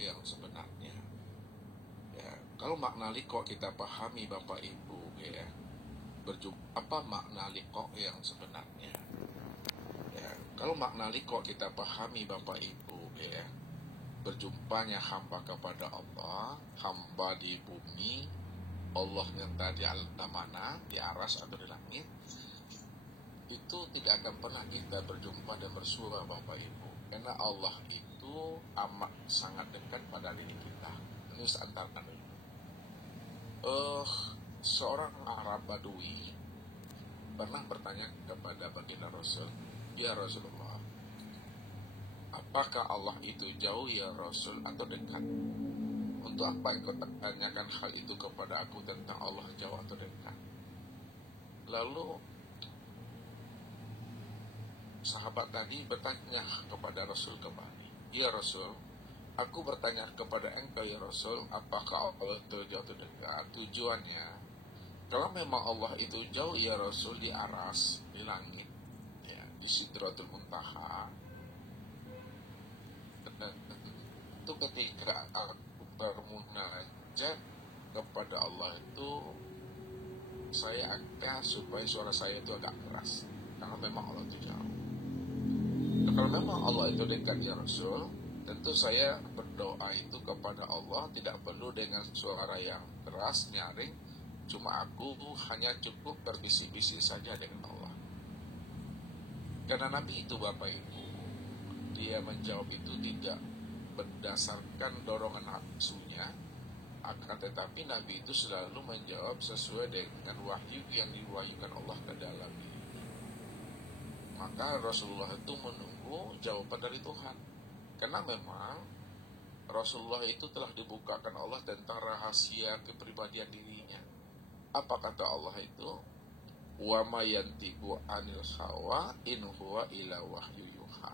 yang sebenarnya. Ya, kalau makna liqa kita pahami Bapak Ibu, ya, apa makna liqa yang sebenarnya? Ya, kalau makna liqa kita pahami Bapak Ibu, ya, berjumpanya hamba kepada Allah, hamba di bumi, Allah yang tadi di mana, di aras atau di langit, itu tidak akan pernah kita berjumpa dan bersua Bapak Ibu, karena Allah itu amat sangat dekat pada diri kita. Ini seantarkan seorang Arab Badui pernah bertanya kepada baginda Rasul, ya Rasulullah, apakah Allah itu jauh ya Rasul atau dekat? Untuk apa engkau tanyakan hal itu kepada aku tentang Allah jauh atau dekat? Lalu sahabat tadi bertanya kepada Rasul kembali, ya Rasul, aku bertanya kepada engkau ya Rasul, apakah Allah itu jauh atau dekat? Tujuannya, kalau memang Allah itu jauh ya Rasul di aras, di langit, ya, di Sidratul Muntaha, itu ketika aku bermunajat kepada Allah itu, saya agak supaya suara saya itu agak keras, karena memang Allah itu jauh. Kalau memang Allah itu dekat ya Rasul, tentu saya berdoa itu kepada Allah tidak perlu dengan suara yang keras, nyaring, cuma aku hanya cukup berbisik-bisik saja dengan Allah. Karena Nabi itu Bapak Ibu, dia menjawab itu tidak berdasarkan dorongan nafsunya, akan tetapi Nabi itu selalu menjawab sesuai dengan wahyu yang diwahyukan Allah ke dalam diri. Maka Rasulullah itu menunggu jawaban dari Tuhan, karena memang Rasulullah itu telah dibukakan Allah tentang rahasia kepribadian dirinya. Apa kata Allah itu? Wa ma yantiqu 'anil hawa in huwa illa wahyu yuha.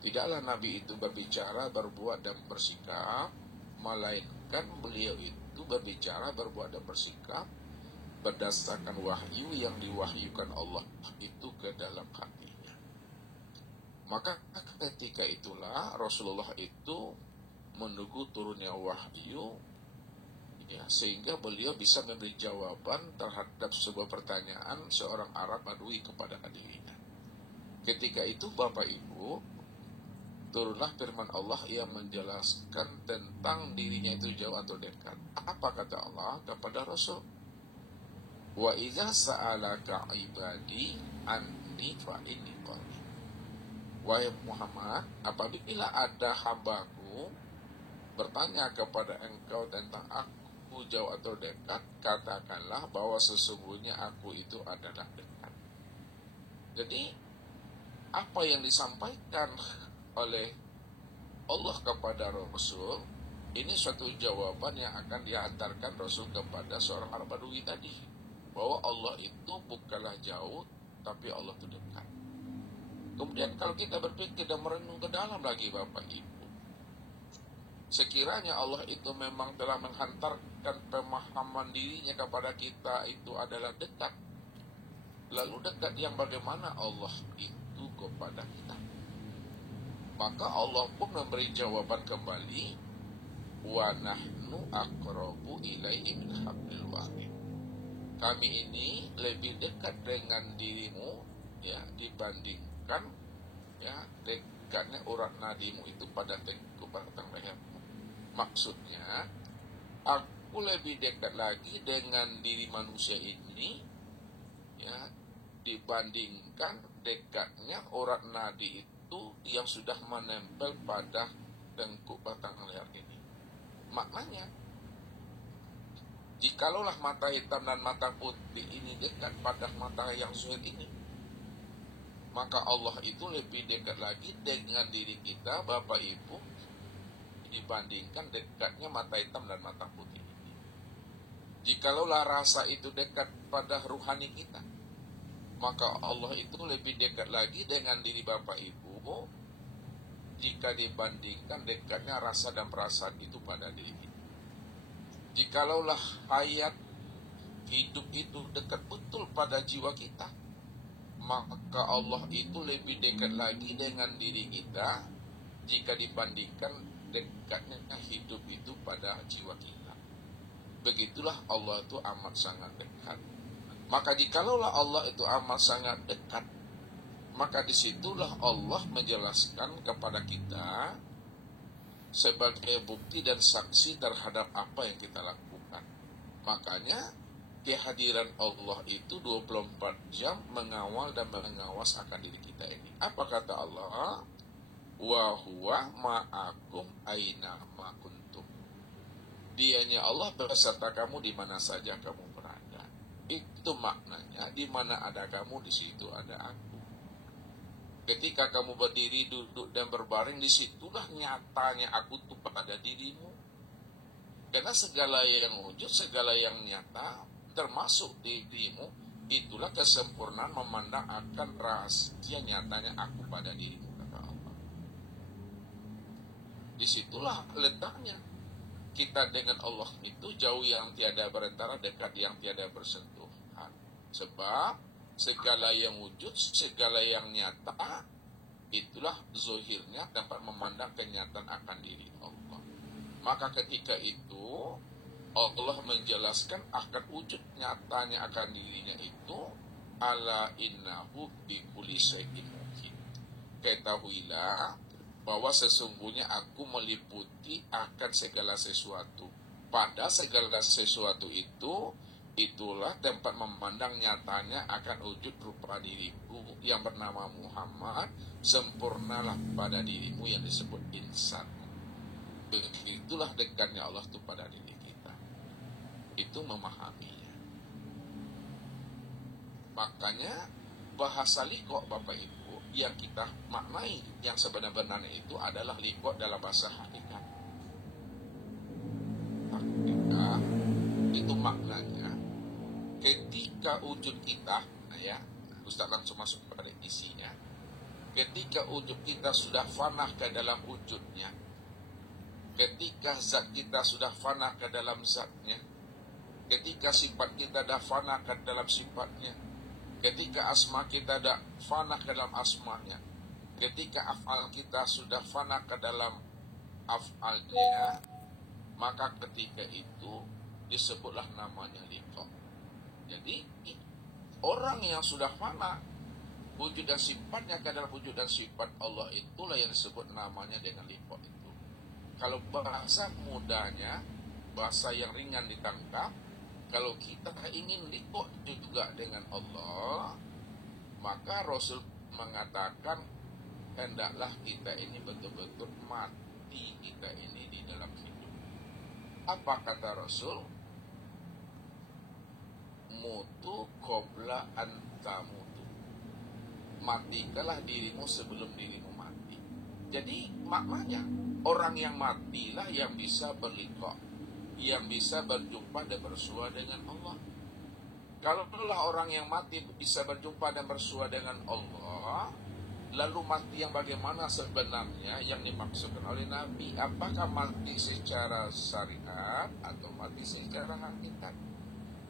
Tidaklah Nabi itu berbicara, berbuat dan bersikap, melainkan beliau itu berbicara, berbuat dan bersikap berdasarkan wahyu yang diwahyukan Allah itu ke dalam hatinya. Maka ketika itulah Rasulullah itu menunggu turunnya wahyu, ya, sehingga beliau bisa memberi jawaban terhadap sebuah pertanyaan seorang Arab Badui kepada dirinya. Ketika itu Bapak Ibu, turunlah firman Allah yang menjelaskan tentang dirinya itu jauh atau dekat. Apa kata Allah kepada Rasul? Wa idza sa'alaka ibadi anni fa inni qarib. Wahai Muhammad, apabila ada hambaku bertanya kepada engkau tentang aku jauh atau dekat, katakanlah bahwa sesungguhnya aku itu adalah dekat. Jadi apa yang disampaikan oleh Allah kepada Rasul, ini suatu jawaban yang akan dihantarkan Rasul kepada seorang Arab Badui tadi, bahwa Allah itu bukanlah jauh, tapi Allah itu dekat. Kemudian kalau kita berpikir dan merenung ke dalam lagi Bapak Ibu, sekiranya Allah itu memang telah menghantarkan pemahaman dirinya kepada kita itu adalah dekat, lalu dekat yang bagaimana Allah itu kepada kita? Maka Allah pun memberi jawaban kembali, wa nahnu aqrabu ilaihi min hablil warid. Kami ini lebih dekat dengan dirimu, ya, dibandingkan, ya, dekatnya urat nadimu itu pada tengkuk batang lehermu. Maksudnya, aku lebih dekat lagi dengan diri manusia ini, ya, dibandingkan dekatnya urat nadi itu yang sudah menempel pada tengkuk batang leher ini. Maknanya, jikalaulah mata hitam dan mata putih ini dekat pada mata yang sulit ini, maka Allah itu lebih dekat lagi dengan diri kita Bapak Ibu dibandingkan dekatnya mata hitam dan mata putih ini. Jikalaulah rasa itu dekat pada ruhani kita, maka Allah itu lebih dekat lagi dengan diri Bapak Ibu jika dibandingkan dekatnya rasa dan perasaan itu pada diri kita. Jikalaulah hayat hidup itu dekat betul pada jiwa kita, maka Allah itu lebih dekat lagi dengan diri kita jika dibandingkan dekatnya hidup pada jiwa kita. Begitulah Allah itu amat sangat dekat. Maka jikalau Allah itu amat sangat dekat, maka disitulah Allah menjelaskan kepada kita sebagai bukti dan saksi terhadap apa yang kita lakukan. Makanya kehadiran Allah itu 24 jam mengawal dan mengawas akan diri kita ini. Apa kata Allah? Wa huwa ma'akum aina ma kuntum. Dianya Allah beserta kamu di mana saja kamu berada. Itu maknanya, di mana ada kamu, di situ ada aku. Ketika kamu berdiri, duduk, dan berbaring, disitulah nyatanya aku tuh pada dirimu. Karena segala yang wujud, segala yang nyata, termasuk dirimu, itulah kesempurnaan memandang akan rahasia nyatanya aku pada dirimu, kata Allah. Disitulah letaknya. Kita dengan Allah itu jauh yang tiada berantara, dekat yang tiada bersentuhan. Sebab segala yang wujud, segala yang nyata, itulah zohirnya dapat memandang kenyataan akan diri Allah. Maka ketika itu Allah menjelaskan akan wujud nyatanya akan dirinya itu, ala innahu bikulli syai'in muhit. Ketahuilah bahwa sesungguhnya aku meliputi akan segala sesuatu. Pada segala sesuatu itu, itulah tempat memandang nyatanya akan wujud rupa diriku yang bernama Muhammad. Sempurnalah pada dirimu yang disebut insan. Begitulah dekatnya Allah itu pada diri kita. Itu memahaminya. Makanya bahasa liqo Bapak Ibu yang kita maknai yang sebenarnya itu adalah liqo dalam bahasa hakikat. Hakikat itu maknanya ketika wujud kita, ya, Ustaz langsung masuk pada isinya. Ketika wujud kita sudah fana ke dalam wujudnya, ketika zat kita sudah fana ke dalam zatnya, ketika sifat kita dah fana ke dalam sifatnya, ketika asma kita dah fana ke dalam asmanya, ketika af'al kita sudah fana ke dalam af'alnya, maka ketika itu disebutlah namanya liqa. Jadi orang yang sudah fana wujud dan sifatnya ke dalam wujud dan sifat Allah, itulah yang disebut namanya dengan liqa itu. Kalau bahasa mudahnya, bahasa yang ringan ditangkap, kalau kita ingin liqa juga dengan Allah, maka Rasul mengatakan hendaklah kita ini betul-betul mati kita ini di dalam hidup. Apa kata Rasul? Mutu qabla antamutu. Matikalah dirimu sebelum dirimu mati. Jadi maknanya orang yang matilah yang bisa berliqa, yang bisa berjumpa dan bersua dengan Allah. Kalau orang yang mati bisa berjumpa dan bersua dengan Allah, lalu mati yang bagaimana sebenarnya yang dimaksudkan oleh Nabi? Apakah mati secara syariat atau mati secara hakikat?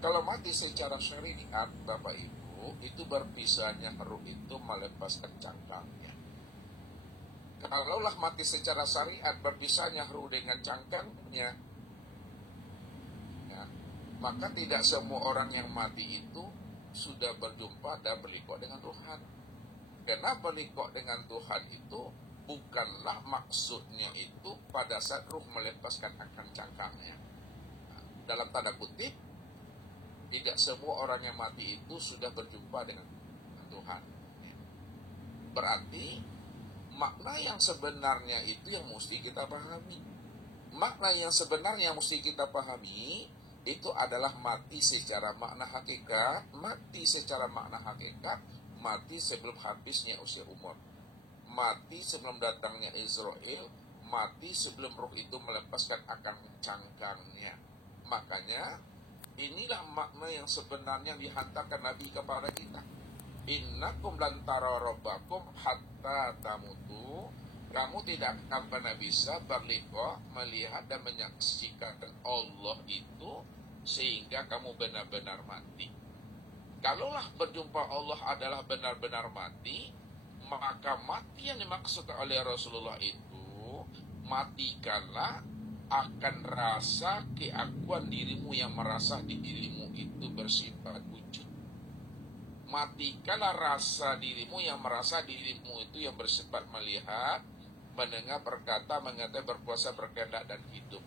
Kalau mati secara syariat, Bapak Ibu, itu berpisahnya ruh itu melepaskan cangkangnya. Kalaulah mati secara syariat, berpisahnya ruh dengan cangkangnya, ya, maka tidak semua orang yang mati itu sudah berjumpa dan berliqa dengan Tuhan. Karena berliqa dengan Tuhan itu bukanlah maksudnya itu pada saat ruh melepaskan akan cangkangnya. Nah, dalam tanda kutip, tidak semua orang yang mati itu sudah berjumpa dengan Tuhan. Berarti makna yang sebenarnya itu yang mesti kita pahami. Makna yang sebenarnya yang mesti kita pahami itu adalah mati secara makna hakikat, mati secara makna hakikat, mati sebelum habisnya usia umur, mati sebelum datangnya Israel, mati sebelum roh itu melepaskan akan cangkangnya. Makanya inilah makna yang sebenarnya dihantarkan Nabi kepada kita. Innakum lan tara rabbakum hatta tamutu. Kamu tidak akan pernah bisa berliqa, melihat dan menyaksikan Allah itu sehingga kamu benar-benar mati. Kalaulah berjumpa Allah adalah benar-benar mati, maka mati yang dimaksud oleh Rasulullah itu, matikanlah akan rasa keakuan dirimu yang merasa di dirimu itu bersifat wujud. Matikanlah rasa dirimu yang merasa dirimu itu yang bersifat melihat, mendengar, berkata, mengetahui, berkuasa, berkehendak, dan hidup.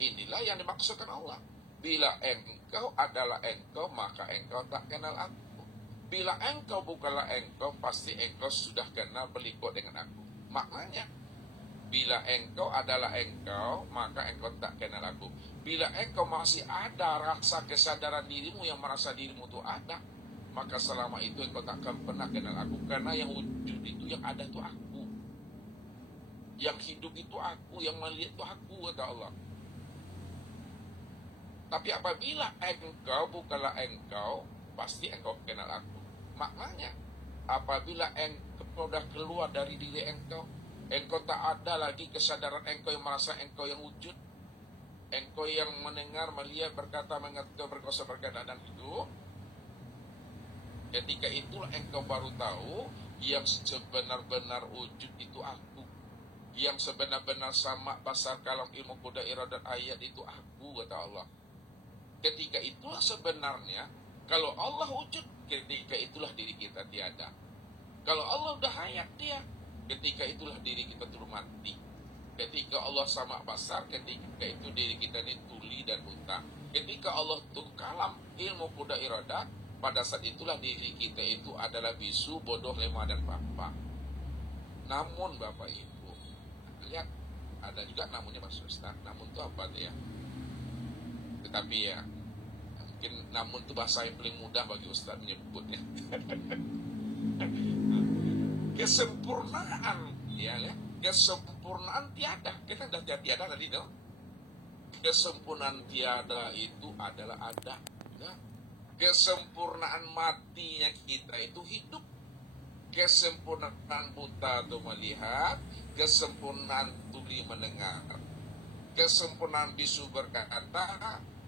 Inilah yang dimaksudkan Allah. Bila engkau adalah engkau, maka engkau tak kenal aku. Bila engkau bukanlah engkau, pasti engkau sudah kenal berikut dengan aku. Maknanya, bila engkau adalah engkau, maka engkau tak kenal aku. Bila engkau masih ada rasa kesadaran dirimu yang merasa dirimu itu ada, maka selama itu engkau tak akan pernah kenal aku. Karena yang wujud itu, yang ada itu aku. Yang hidup itu aku, yang melihat itu aku, kata Allah. Tapi apabila engkau bukanlah engkau, pasti engkau kenal aku. Maknanya, apabila engkau sudah keluar dari diri engkau, engkau tak ada lagi kesadaran engkau yang merasa engkau yang wujud, engkau yang mendengar, melihat, berkata, mengetahui, berkuasa, berkehendak, dan hidup. Ketika itulah engkau baru tahu yang sebenar-benar wujud itu aku. Yang sebenar-benar sama basar kalam ilmu kuda iradat ayat itu aku, kata Allah. Ketika itulah sebenarnya, kalau Allah wujud, ketika itulah diri kita tiada. Kalau Allah udah hayat dia, ketika itulah diri kita turun mati. Ketika Allah sama basar, ketika itu diri kita ini tuli dan buta. Ketika Allah itu kalam ilmu kuda iradat, pada saat itulah diri kita itu adalah bisu, bodoh, lemah, dan bapa. Namun Bapak Ibu, lihat, ada juga namunnya Mas Ustaz. Namun itu apa dia? Tetapi ya, mungkin namun itu bahasa yang paling mudah bagi Ustaz menyebutnya. Kesempurnaan, ya, kesempurnaan tiada. Kita sudah tiada tadi, no? Kesempurnaan tiada itu adalah ada. Ya. Kesempurnaan matinya kita itu hidup. Kesempurnaan buta itu melihat, kesempurnaan tuli mendengar, kesempurnaan bisu berkata,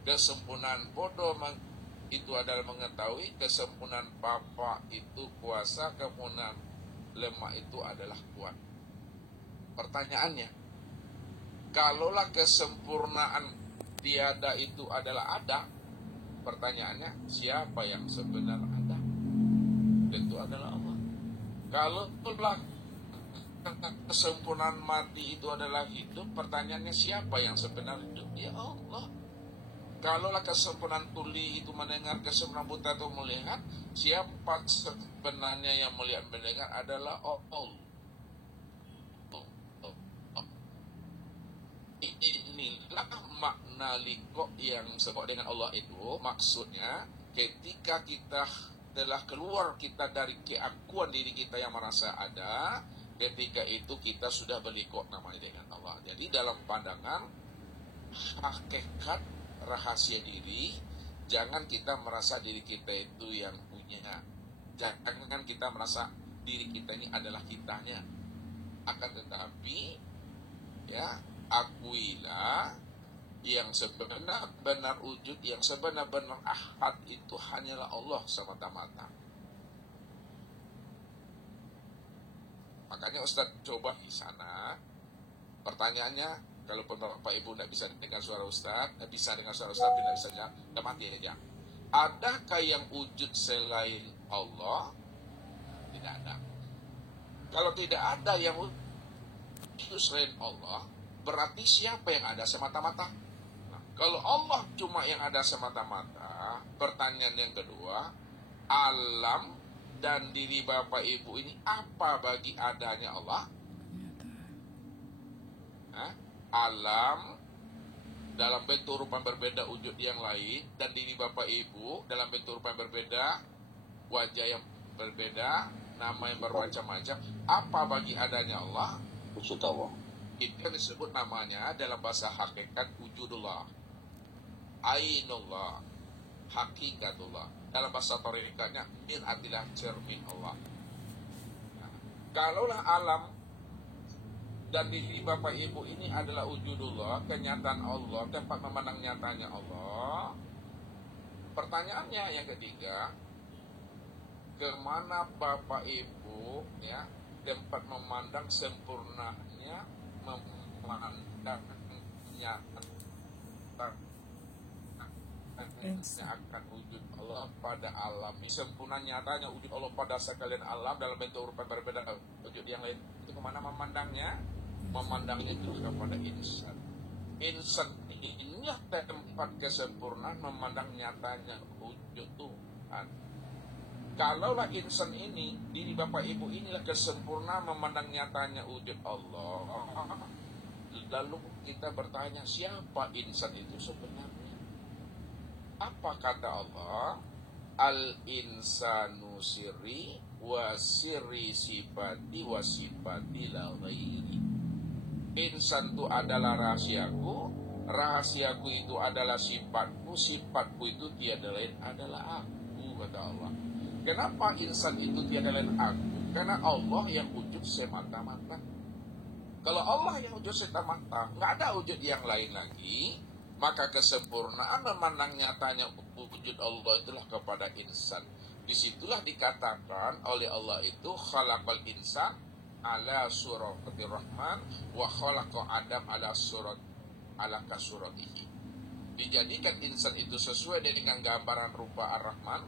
kesempurnaan bodoh itu adalah mengetahui, kesempurnaan papa itu kuasa, kesempurnaan lemah itu adalah kuat. Pertanyaannya, kalaulah kesempurnaan tiada itu adalah ada, pertanyaannya, siapa yang sebenarnya ada? Tentu adalah Allah. Kalau kesempurnaan mati itu adalah hidup, pertanyaannya siapa yang sebenarnya hidup? Ya Allah. Kalaulah kesempurnaan tuli itu mendengar, kesempurnaan buta itu melihat, siapa sebenarnya yang melihat mendengar adalah Allah. Inilah makna liqo yang sebut dengan Allah itu. Maksudnya ketika kita telah keluar kita dari keakuan diri kita yang merasa ada, ketika itu kita sudah berliqo namanya dengan Allah. Jadi dalam pandangan hakikat rahasia diri, jangan kita merasa diri kita itu yang punya. Jangan kita merasa diri kita ini adalah kitanya. Akan tetapi, ya, akuilah yang sebenar-benar wujud, yang sebenar-benar ahad itu hanyalah Allah semata-mata. Makanya Ustaz coba di sana. Pertanyaannya, kalau Bapak Ibu tidak bisa dengar suara Ustaz, tidak bisa dengar suara Ustaz, tidak bisa dengar, tidak mati aja. Adakah yang wujud selain Allah? Tidak ada. Kalau tidak ada yang wujud selain Allah, berarti siapa yang ada semata-mata? Nah, kalau Allah cuma yang ada semata-mata, pertanyaan yang kedua, alam dan diri Bapak Ibu ini apa bagi adanya Allah? Alam dalam bentuk rupa berbeda wujud yang lain, dan diri Bapak Ibu dalam bentuk rupa yang berbeda, wajah yang berbeda, nama yang bermacam-macam. Apa bagi adanya Allah? Wujud Allah. Itu yang disebut namanya dalam bahasa hakikat wujudullah, ainullah, hakikatullah. Dalam bahasa tarikatnya min adalah cermin Allah. Nah, kalaulah alam dan diri Bapak Ibu ini adalah wujudullah, kenyataan Allah, tempat memandang nyatanya Allah. Pertanyaannya yang ketiga, kemana Bapak Ibu, ya, tempat memandang sempurnanya, memandang nyata akan wujud Allah pada alam. Sempurna nyatanya wujud Allah pada sekalian alam dalam bentuk rupa berbeda wujud yang lain. Itu kemana memandangnya? Memandangnya itu kepada insan. Insan inilah tempat kesempurnaan memandang nyatanya wujud Tuhan. Kalaulah insan ini, diri Bapak Ibu inilah kesempurnaan memandang nyatanya wujud Allah. Lalu kita bertanya, siapa insan itu sebenarnya? Apa kata Allah? Al-insanu sirri wa sirri sifati wa sifati la ghairi. Insan itu adalah rahasiaku, rahasiaku itu adalah sifatku, sifatku itu tiada lain adalah aku, kata Allah. Kenapa insan itu tiada lain aku? Karena Allah yang wujud semata-mata. Kalau Allah yang wujud semata-mata, nggak ada wujud yang lain lagi, maka kesempurnaan memandang nyatanya wujud Allah itulah kepada insan. Disitulah dikatakan oleh Allah itu khalaqal insan ala suratir rahman wa khalaqa adam ala surat ala kasuratihi. Dijadikan insan itu sesuai dengan gambaran rupa ar-Rahman,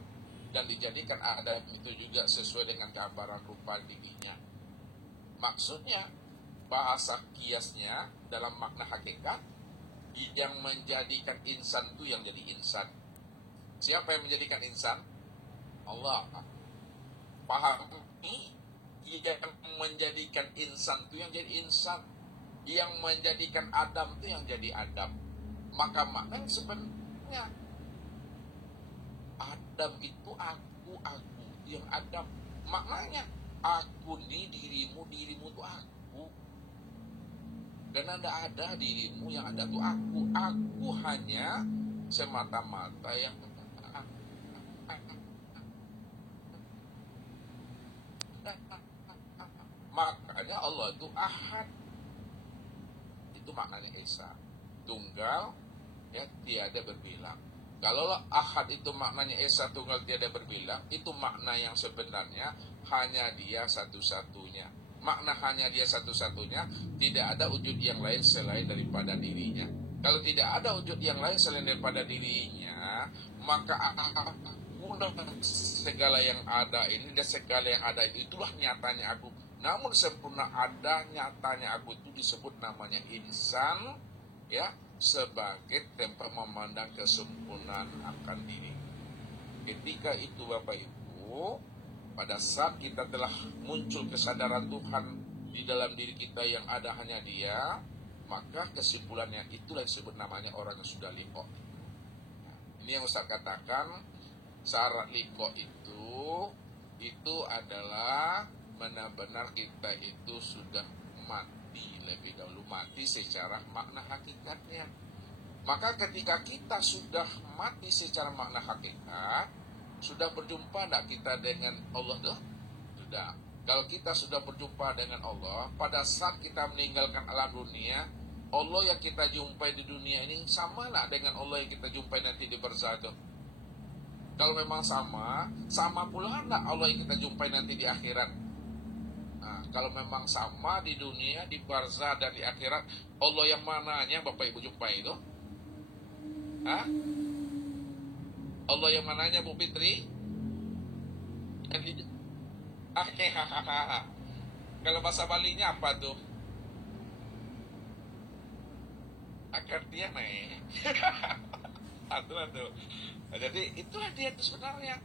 dan dijadikan Adam itu juga sesuai dengan gambaran rupa dirinya. Maksudnya bahasa kiasnya dalam makna hakikat, yang menjadikan insan itu yang jadi insan. Siapa yang menjadikan insan? Allah. Paham ini? Yang menjadikan insan itu yang jadi insan. Yang menjadikan Adam itu yang jadi Adam. Maka maknanya sebenarnya Adam itu aku yang Adam. Maknanya aku ini dirimu itu aku. Dan ada dirimu yang ada tuh aku. Aku hanya semata-mata yang makanya Allah itu ahad. Itu maknanya Esa. Tunggal, ya, tiada berbilang. Kalau ahad itu maknanya Esa tunggal tiada berbilang, itu makna yang sebenarnya hanya dia satu-satunya. Makna hanya dia satu-satunya, tidak ada wujud yang lain selain daripada dirinya. Kalau tidak ada wujud yang lain selain daripada dirinya, maka segala yang ada ini dan segala yang ada itu, itulah nyatanya aku. Namun sempurna ada nyatanya aku itu disebut namanya insan, ya, sebagai tempat memandang kesempurnaan akan diri. Ketika itu Bapak Ibu, pada saat kita telah muncul kesadaran Tuhan di dalam diri kita yang ada hanya Dia, maka kesimpulannya itulah disebut namanya orang yang sudah liqo. Ini yang Ustaz katakan, syarat liqo itu adalah benar-benar kita itu sudah mati lebih dahulu, mati secara makna hakikatnya. Maka ketika kita sudah mati secara makna hakikat, sudah berjumpa tidak kita dengan Allah tuh? Sudah. Kalau kita sudah berjumpa dengan Allah, pada saat kita meninggalkan alam dunia, Allah yang kita jumpai di dunia ini sama lah dengan Allah yang kita jumpai nanti di barzah. Kalau memang sama pula enggak Allah yang kita jumpai nanti di akhirat. Nah, kalau memang sama di dunia, di barzah dan di akhirat, Allah yang mananya Bapak Ibu jumpai itu? Hah? Allah yang mananya Bu Fitri? Kalau bahasa Balinya apa tuh? Akartia nih. Aduh. Jadi itulah dia itu sebenarnya.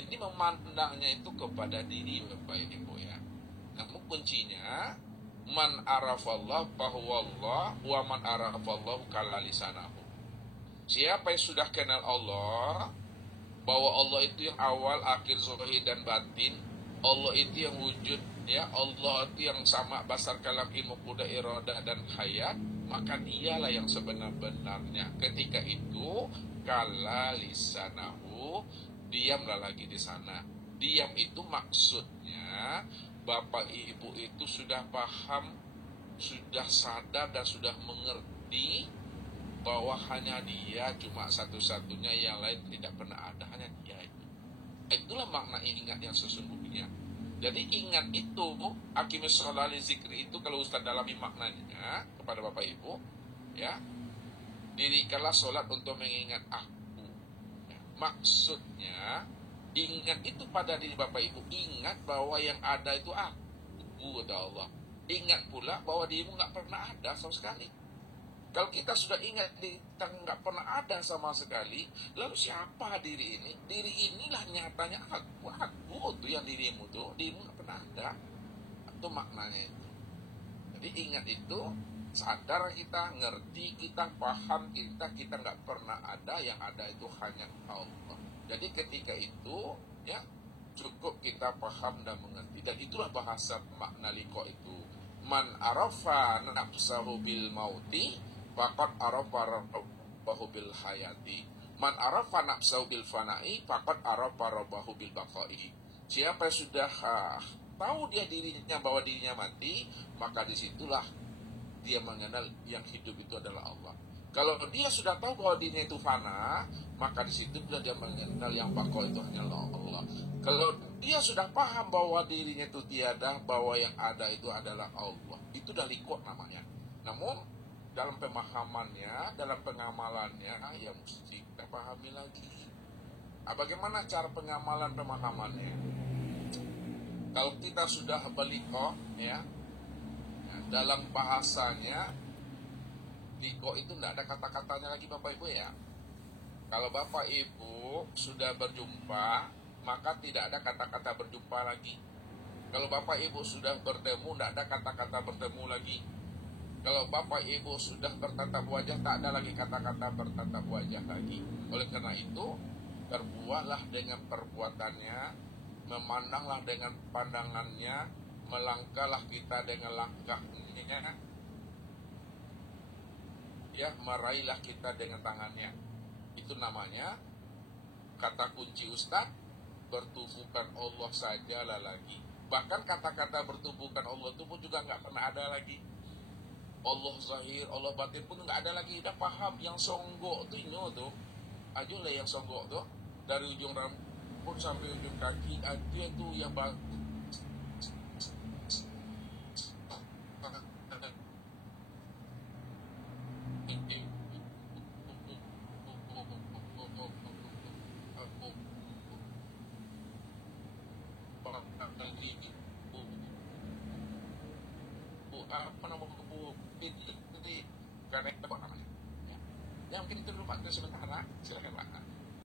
Jadi memandangnya itu kepada diri Bapak Ibu ya. Namun kuncinya, man arafallah fahuwallah wa man arafallah kalalisanahu. Siapa yang sudah kenal Allah, bahwa Allah itu yang awal, akhir, zahir dan batin, Allah itu yang wujud, ya, Allah itu yang sama basar kalam ilmu kuda iradah dan hayat, maka dialah yang sebenar-benarnya. Ketika itu kalalisanahu, diamlah lagi di sana. Diam itu maksudnya Bapak Ibu itu sudah paham, sudah sadar dan sudah mengerti bahwa hanya Dia cuma satu-satunya, yang lain tidak pernah ada, hanya Dia itu. Itulah makna ingat yang sesungguhnya. Jadi ingat itu, Hakimus Sholali Zikri itu kalau Ustaz dalami maknanya kepada Bapak Ibu, ya, Dirikanlah sholat untuk mengingat aku. Ya, maksudnya, ingat itu pada diri Bapak Ibu. Ingat bahwa yang ada itu aku, kata Allah. Ingat pula bahwa dirimu nggak pernah ada sama sekali. Kalau kita sudah ingat kita nggak pernah ada sama sekali, lalu siapa diri ini? Diri inilah nyatanya aku tuh yang dirimu tuh, dirimu nggak pernah ada. Itu maknanya itu. Jadi ingat itu, sadar kita, ngerti kita, paham kita nggak pernah ada, yang ada itu hanya Allah. Jadi ketika itu, ya cukup kita paham dan mengerti. Dan itulah bahasa makna liqa itu. Man arafa nafsahu bil mauti faqad arafa rabbahu bil hayati. Man arafa nafsahu bil fana'i faqad arafa rabbahu bil baqa'i. Siapa yang sudah tahu dia dirinya bahwa dirinya mati, maka disitulah dia mengenal yang hidup itu adalah Allah. Kalau dia sudah tahu bahwa dirinya itu fana, maka disitulah dia mengenal yang baqa itu hanyalah Allah. Kalau dia sudah paham bahwa dirinya itu tiada, bahwa yang ada itu adalah Allah, itu dah liqa namanya. Namun dalam pemahamannya, dalam pengamalannya, ya mesti kita pahami lagi. Bagaimana cara pengamalan pemahamannya? Kalau kita sudah berliqa, ya, dalam bahasanya liqa itu tidak ada kata-katanya lagi Bapak Ibu ya. Kalau Bapak Ibu sudah berjumpa, maka tidak ada kata-kata berjumpa lagi. Kalau Bapak Ibu sudah bertemu, tidak ada kata-kata bertemu lagi. Kalau Bapak Ibu sudah bertatap wajah, tak ada lagi kata-kata bertatap wajah lagi. Oleh karena itu, berbuatlah dengan perbuatannya, memandanglah dengan pandangannya, melangkahlah kita dengan langkahnya, ya meraihlah kita dengan tangannya. Itu namanya kata kunci Ustadz, bertubuhkan Allah sajalah lagi. Bahkan kata-kata bertubuhkan Allah itu pun juga nggak pernah ada lagi. Allah zahir, Allah batin pun nggak ada lagi. Udah paham yang songgok tuh ini tuh, ajulah yang songgok tuh dari ujung rambut sampai ujung kaki, aja tuh yang apa nama karena itu apa namanya? Ya, mungkin itu dulu Pak, sementara silakan Pak.